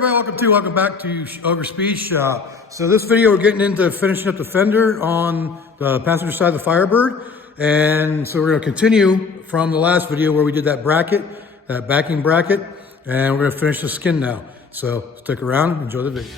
everybody, welcome back to Ogre Speech. So this video, we're getting into finishing up the fender on the passenger side of the Firebird. And so we're gonna continue from the last video where we did that bracket, that backing bracket, and we're gonna finish the skin now. So stick around and enjoy the video.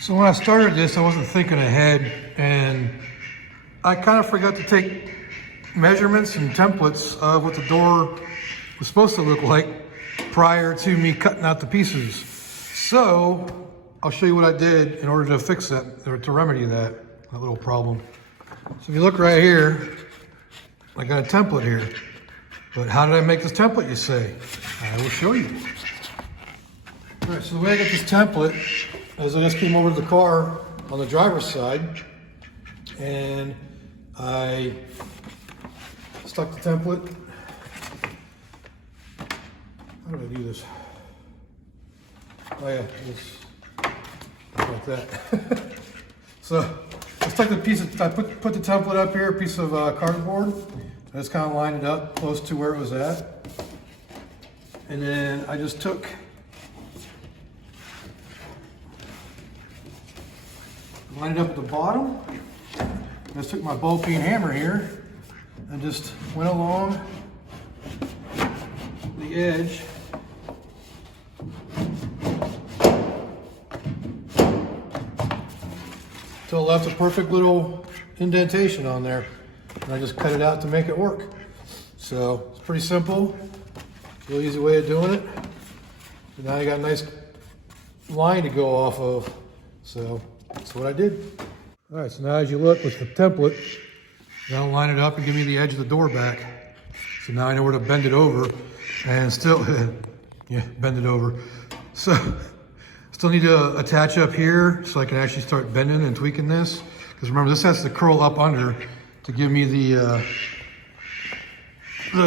So when I started this, I wasn't thinking ahead, and I kind of forgot to take measurements and templates of what the door was supposed to look like prior to me cutting out the pieces. So I'll show you what I did in order to fix that, or to remedy that little problem. So if you look right here, I got a template here. But how did I make this template, you say? I will show you. All right, so the way I got this template is I just came over to the car on the driver's side and I stuck the template. How did I do this? Oh yeah, just like that. So I stuck the piece of, I put the template up here, a piece of cardboard. I just kind of lined it up close to where it was at. And then I just took lined it up at the bottom. I just took my ball peen hammer here and just went along the edge till it left a perfect little indentation on there. And I just cut it out to make it work. So it's pretty simple, real easy way of doing it. So now you got a nice line to go off of. So that's what I did. All right, so now as you look with the template, that'll line it up and give me the edge of the door back. So now I know where to bend it over and still, yeah, bend it over. So still need to attach up here so I can actually start bending and tweaking this. Because remember, this has to curl up under to give me the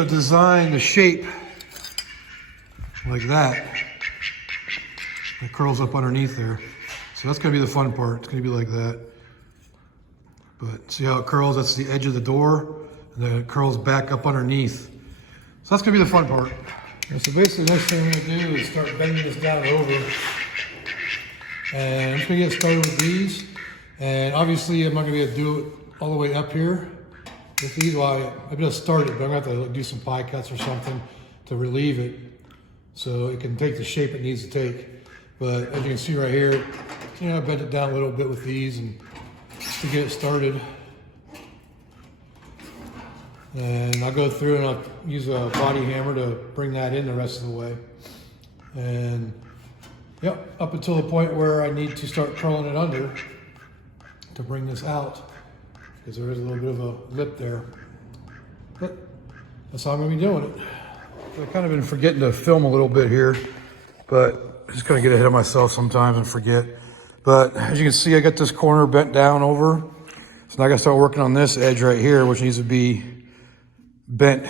design, the shape, like that. It curls up underneath there. So that's gonna be the fun part. It's gonna be like that. But see how it curls? That's the edge of the door, and then it curls back up underneath. So that's gonna be the fun part. And so basically the next thing I'm gonna do is start bending this down over. And I'm just gonna get started with these. And obviously I'm not gonna be able to do it all the way up here with these. Well, I've just started, but I'm gonna have to do some pie cuts or something to relieve it so it can take the shape it needs to take. But as you can see right here, you know, I bent it down a little bit with these and just to get it started. And I'll go through and I'll use a body hammer to bring that in the rest of the way. And yep, up until the point where I need to start curling it under to bring this out, because there is a little bit of a lip there. But that's how I'm gonna be doing it. So I've kind of been forgetting to film a little bit here, but I'm just gonna get ahead of myself sometimes and forget. But as you can see, I got this corner bent down over. So now I gotta start working on this edge right here, which needs to be bent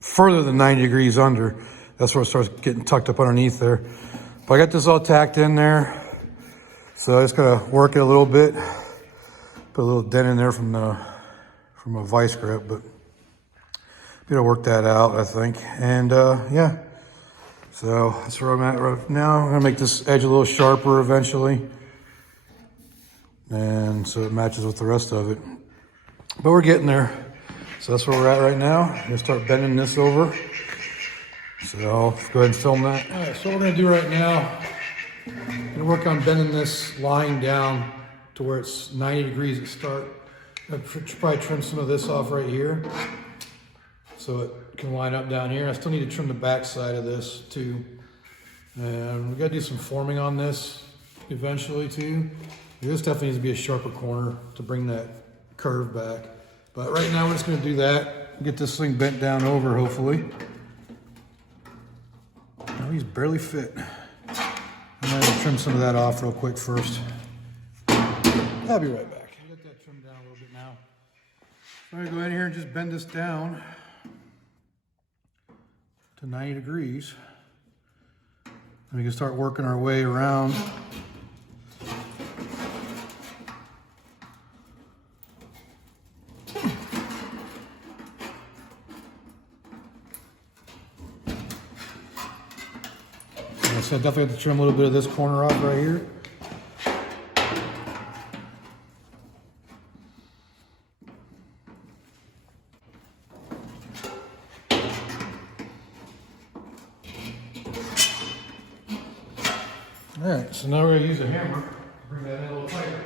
further than 90 degrees under. That's where it starts getting tucked up underneath there. But I got this all tacked in there. So I just gotta work it a little bit. Put a little dent in there from a vice grip, but I'm gonna work that out, I think. And yeah. So that's where I'm at right now. I'm gonna make this edge a little sharper eventually. And so it matches with the rest of it. But we're getting there. So that's where we're at right now. I'm gonna start bending this over. So I'll go ahead and film that. All right, so what we're gonna do right now, I'm gonna work on bending this line down to where it's 90 degrees at start. I'll probably trim some of this off right here so it can line up down here. I still need to trim the back side of this too. And we gotta do some forming on this eventually too. This definitely needs to be a sharper corner to bring that curve back. But right now we're just gonna do that. Get this thing bent down over, hopefully. Oh, he's barely fit. I'm gonna trim some of that off real quick first. I'll be right back. Get that trimmed down a little bit now. So I'm gonna go in here and just bend this down to 90 degrees. And we can start working our way around. Like I said, definitely have to trim a little bit of this corner off right here. All right, so now we're gonna use a hammer to bring that in a little tighter.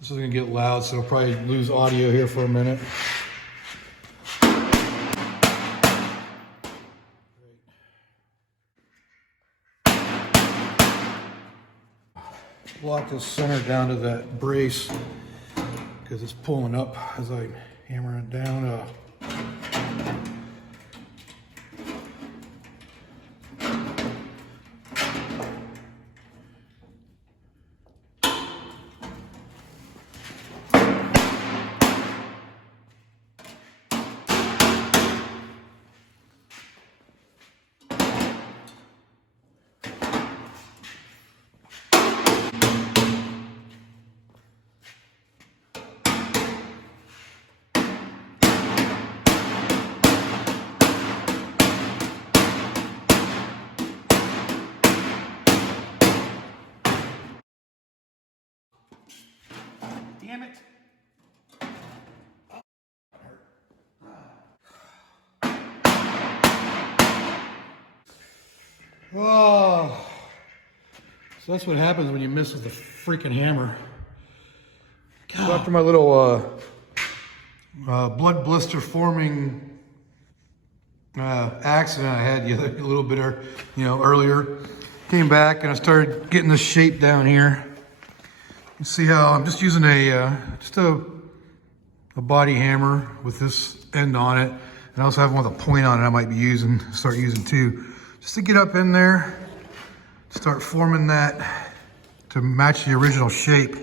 This is gonna get loud, so I'll probably lose audio here for a minute. Lock this center down to that brace because it's pulling up as I hammer it down. Damn it. Oh, so that's what happens when you miss with the freaking hammer. So after my little blood blister forming accident I had a little bit earlier, came back and I started getting the shape down here. You see how I'm just using just a body hammer with this end on it, and I also have one with a point on it I might be start using too, just to get up in there, start forming that to match the original shape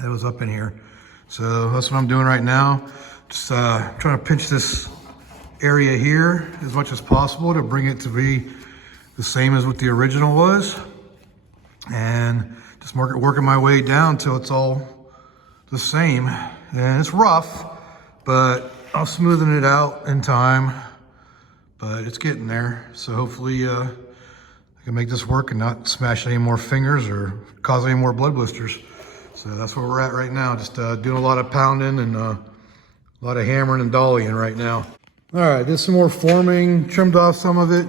that was up in here. So that's what I'm doing right now. Just trying to pinch this area here as much as possible to bring it to be the same as what the original was, and just working my way down till it's all the same. And it's rough, but I'll smoothen it out in time, but it's getting there. So hopefully I can make this work and not smash any more fingers or cause any more blood blisters. So that's where we're at right now. Just doing a lot of pounding and a lot of hammering and dollying right now. All right, did some more forming, trimmed off some of it.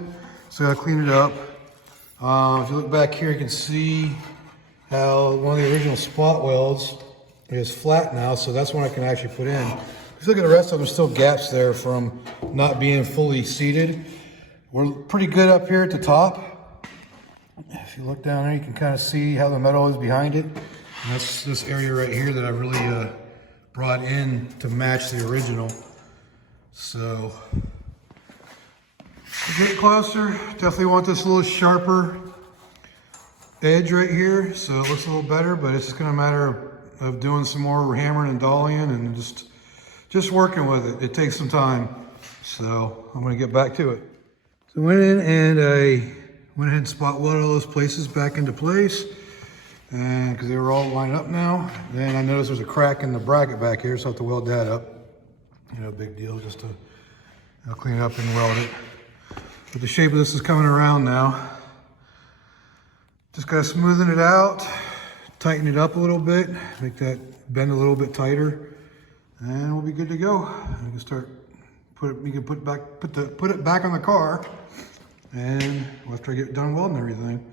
So I cleaned it up. If you look back here, you can see how one of the original spot welds is flat now, so that's one I can actually put in. If you look at the rest of them, there's still gaps there from not being fully seated. We're pretty good up here at the top. If you look down there, you can kind of see how the metal is behind it. And that's this area right here that I really brought in to match the original. So, get closer. Definitely want this a little sharper edge right here, so it looks a little better, but it's just gonna matter of doing some more hammering and dollying and just working with it. It takes some time, so I'm gonna get back to it. So I went in and I went ahead and spot welded all those places back into place, and because they were all lined up now. Then I noticed there's a crack in the bracket back here, so I have to weld that up. Big deal, just to clean it up and weld it. But the shape of this is coming around now. Just gotta smoothen it out, tighten it up a little bit, make that bend a little bit tighter, and we'll be good to go. You can start put it back on the car, and after I get done welding everything.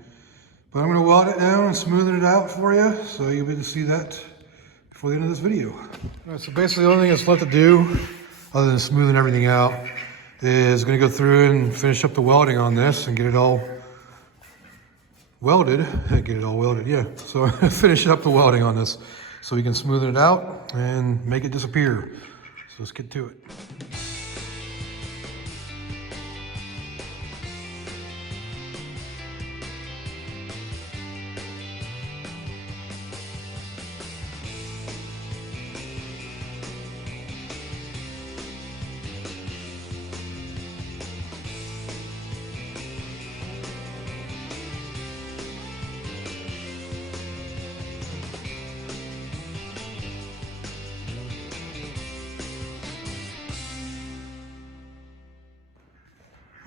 But I'm gonna weld it down and smoothen it out for you, so you'll be able to see that before the end of this video. All right, so basically the only thing that's left to do, other than smoothing everything out, is gonna go through and finish up the welding on this and get it all welded. Yeah. So finish up the welding on this so we can smoothen it out and make it disappear. So let's get to it.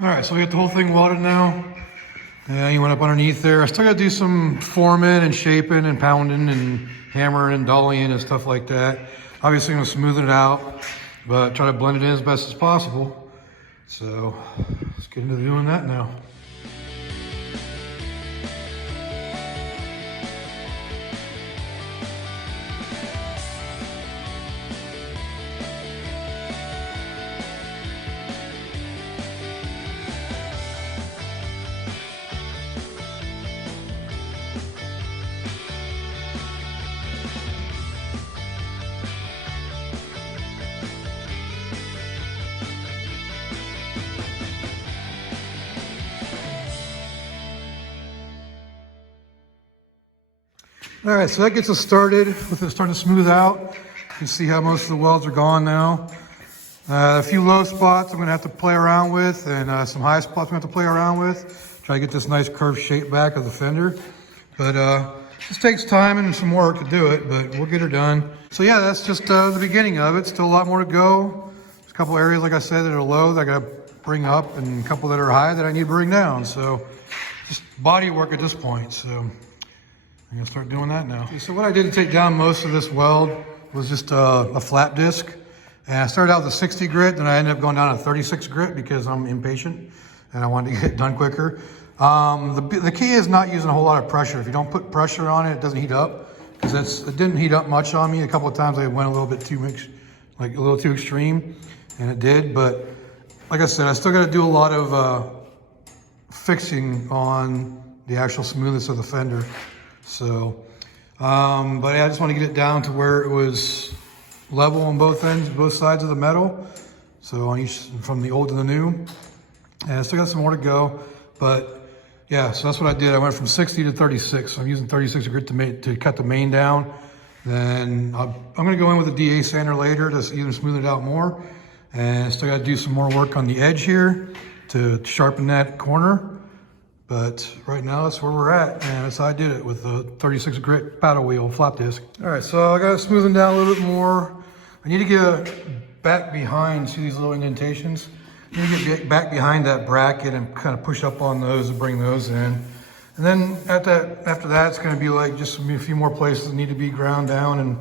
All right, so we got the whole thing welded now. Yeah, he went up underneath there. I still got to do some forming and shaping and pounding and hammering and dollying and stuff like that. Obviously, I'm going to smooth it out, but try to blend it in as best as possible. So let's get into doing that now. All right, so that gets us started with it starting to smooth out. You can see how most of the welds are gone now. A few low spots I'm gonna have to play around with, and some high spots I'm gonna have to play around with. Try to get this nice curved shape back of the fender. But this takes time and some work to do it, but we'll get her done. So yeah, that's just the beginning of it. Still a lot more to go. There's a couple areas, like I said, that are low that I gotta bring up, and a couple that are high that I need to bring down. So just body work at this point. So I'm gonna start doing that now. So what I did to take down most of this weld was just a flat disc. And I started out with a 60 grit, then I ended up going down to 36 grit because I'm impatient and I wanted to get it done quicker. The key is not using a whole lot of pressure. If you don't put pressure on it, it doesn't heat up. Because it didn't heat up much on me. A couple of times I went a little bit too like a little too extreme, and it did. But like I said, I still got to do a lot of fixing on the actual smoothness of the fender. So, but yeah, I just want to get it down to where it was level on both ends, both sides of the metal. So on each, from the old to the new. And I still got some more to go, but yeah, so that's what I did. I went from 60 to 36. So I'm using 36 grit to cut the main down. Then I'm gonna go in with a DA sander later to even smooth it out more. And still got to do some more work on the edge here to sharpen that corner. But right now that's where we're at, and that's how I did it with the 36 grit paddle wheel flap disc. All right, so I got it smoothened down a little bit more. I need to get back behind, see these little indentations? I need to get back behind that bracket and kind of push up on those and bring those in. And then after that, it's gonna be like just a few more places that need to be ground down and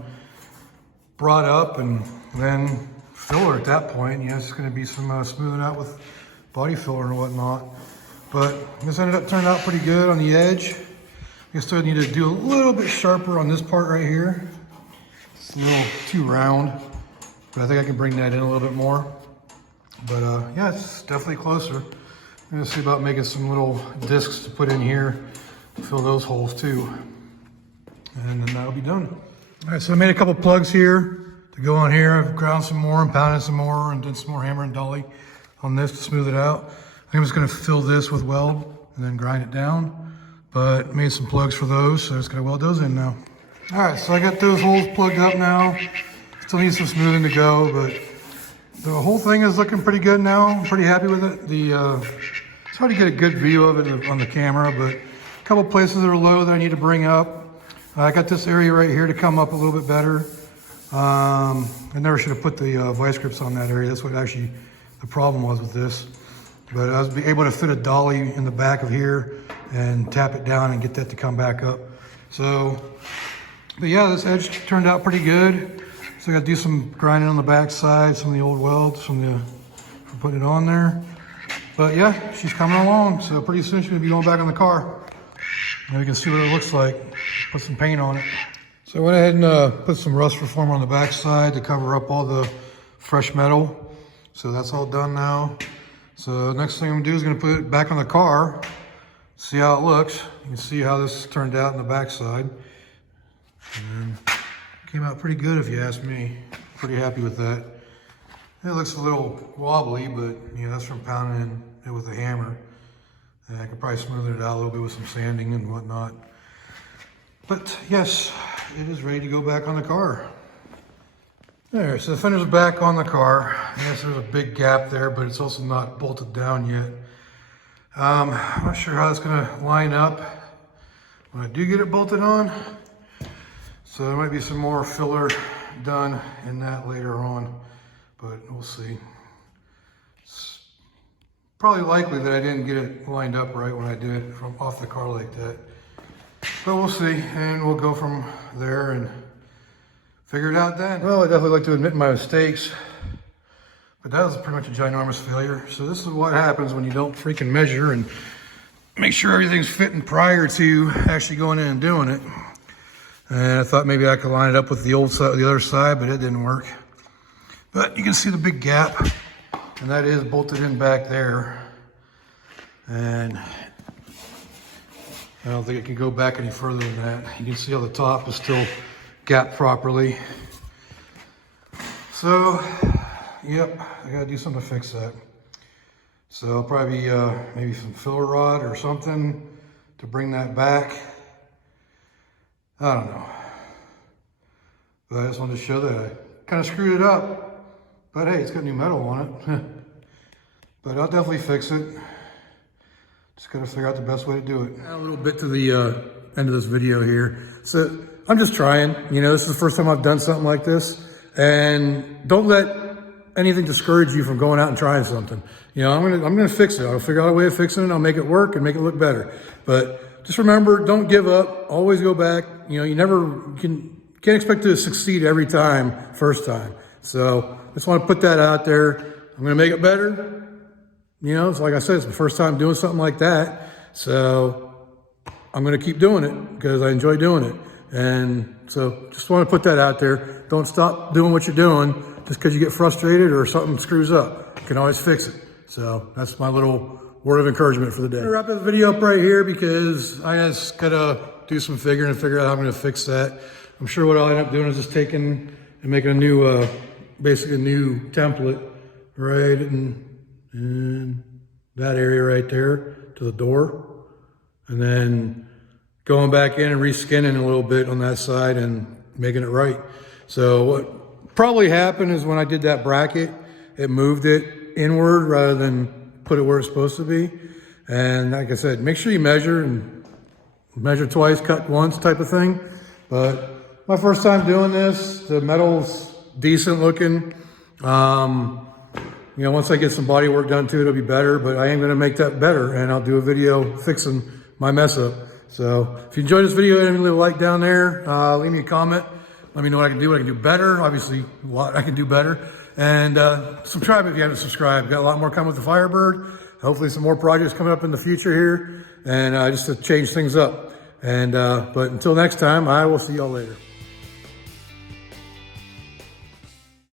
brought up, and then filler at that point. You know, it's gonna be some smoothing out with body filler and whatnot. But this ended up turning out pretty good on the edge. I still need to do a little bit sharper on this part right here. It's a little too round, but I think I can bring that in a little bit more. But yeah, it's definitely closer. I'm gonna see about making some little discs to put in here to fill those holes too. And then that'll be done. All right, so I made a couple plugs here to go on here. I've ground some more and pounded some more and done some more hammer and dolly on this to smooth it out. I'm just gonna fill this with weld and then grind it down, but made some plugs for those, so I'm just gonna weld those in now. All right, so I got those holes plugged up now. Still need some smoothing to go, but the whole thing is looking pretty good now. I'm pretty happy with it. It's hard to get a good view of it on the camera, but a couple places that are low that I need to bring up. I got this area right here to come up a little bit better. I never should have put the vice grips on that area. That's what actually the problem was with this. But I was able to fit a dolly in the back of here and tap it down and get that to come back up. So, but yeah, this edge turned out pretty good. So I got to do some grinding on the back side, some of the old welds from putting it on there. But yeah, she's coming along. So pretty soon she's gonna be going back in the car. And we can see what it looks like. Put some paint on it. So I went ahead and put some rust reformer on the back side to cover up all the fresh metal. So that's all done now. So next thing I'm gonna do is gonna put it back on the car, see how it looks. You can see how this turned out in the backside. And came out pretty good if you ask me. Pretty happy with that. It looks a little wobbly, but you know, that's from pounding it with a hammer. And I could probably smooth it out a little bit with some sanding and whatnot. But yes, it is ready to go back on the car. There, so the fender's back on the car. Yes, there's a big gap there, but it's also not bolted down yet. I'm not sure how that's gonna line up when I do get it bolted on. So there might be some more filler done in that later on, but we'll see. It's probably likely that I didn't get it lined up right when I did it from off the car like that. But we'll see, and we'll go from there and figure it out then. Well, I definitely like to admit my mistakes, but that was pretty much a ginormous failure. So this is what happens when you don't freaking measure and make sure everything's fitting prior to actually going in and doing it. And I thought maybe I could line it up with the old side, the other side, but it didn't work. But you can see the big gap, and that is bolted in back there. And I don't think it can go back any further than that. You can see how the top is still gapped properly. So, yep, I gotta do something to fix that. So I'll probably maybe some filler rod or something to bring that back. I don't know. But I just wanted to show that I kind of screwed it up. But hey, it's got new metal on it. But I'll definitely fix it. Just gotta figure out the best way to do it. A little bit to the end of this video here. So I'm just trying, you know, this is the first time I've done something like this. And don't let anything discourage you from going out and trying something. You know, I'm gonna fix it. I'll figure out a way of fixing it. I'll make it work and make it look better. But just remember, don't give up. Always go back. You know, you never can't expect to succeed every time, first time. So just want to put that out there. I'm gonna make it better. You know, it's like I said, it's the first time doing something like that. So I'm gonna keep doing it because I enjoy doing it. And so just want to put that out there. Don't stop doing what you're doing just because you get frustrated or something screws up. You can always fix it. So that's my little word of encouragement for the day. I'm gonna wrap this video up right here because I just gotta do some figuring and figure out how I'm gonna fix that. I'm sure what I'll end up doing is just taking and making a new, basically a new template right in that area right there to the door. And then going back in and reskinning a little bit on that side and making it right. So what probably happened is when I did that bracket, it moved it inward rather than put it where it's supposed to be. And like I said, make sure you measure and measure twice, cut once type of thing. But my first time doing this, the metal's decent looking. You know, once I get some body work done too, it'll be better, but I am gonna make that better and I'll do a video fixing my mess up. So if you enjoyed this video, leave a like down there, leave me a comment. Let me know what I can do better. Obviously, what I can do better. And subscribe if you haven't subscribed. Got a lot more coming with the Firebird. Hopefully some more projects coming up in the future here. And just to change things up. And but until next time, I will see y'all later.